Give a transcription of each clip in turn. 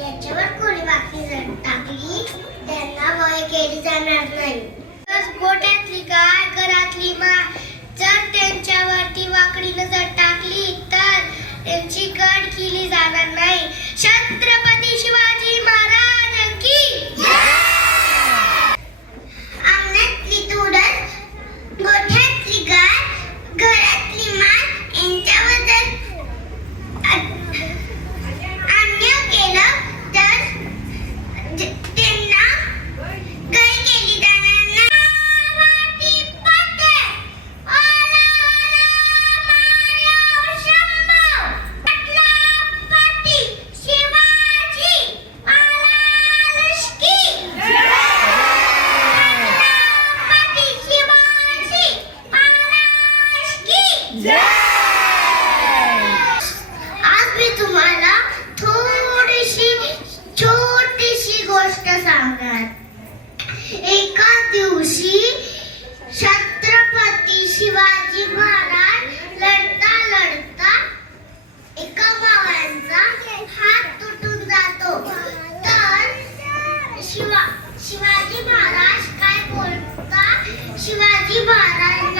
याच्यावर कोणी बाकी टाकली त्यांना वय केली जाणार नाही. तर गोट्यातली काय घरातली मा जर त्यांच्यावरती वाकडी नजर Di mana?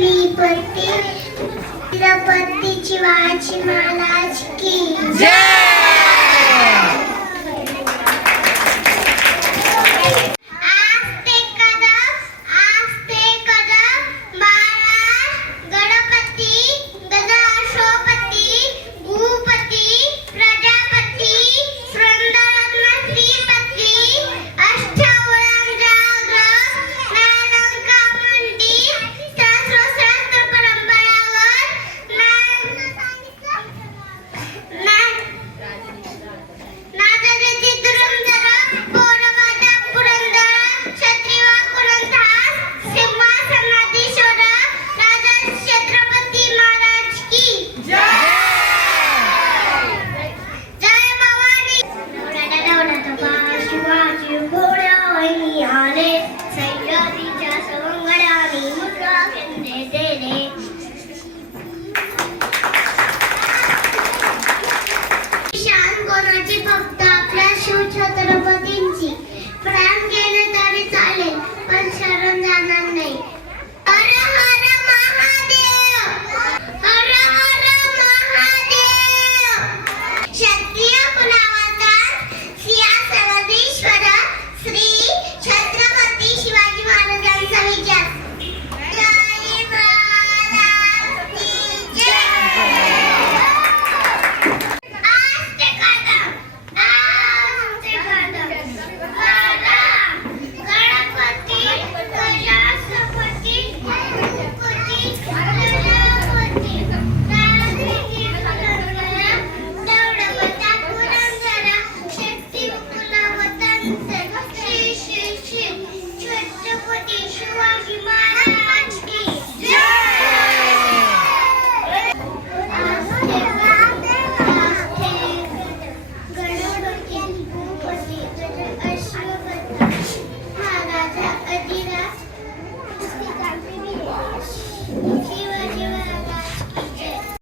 श्रीपती तिरुपती शिवाजी महाराज की. जय!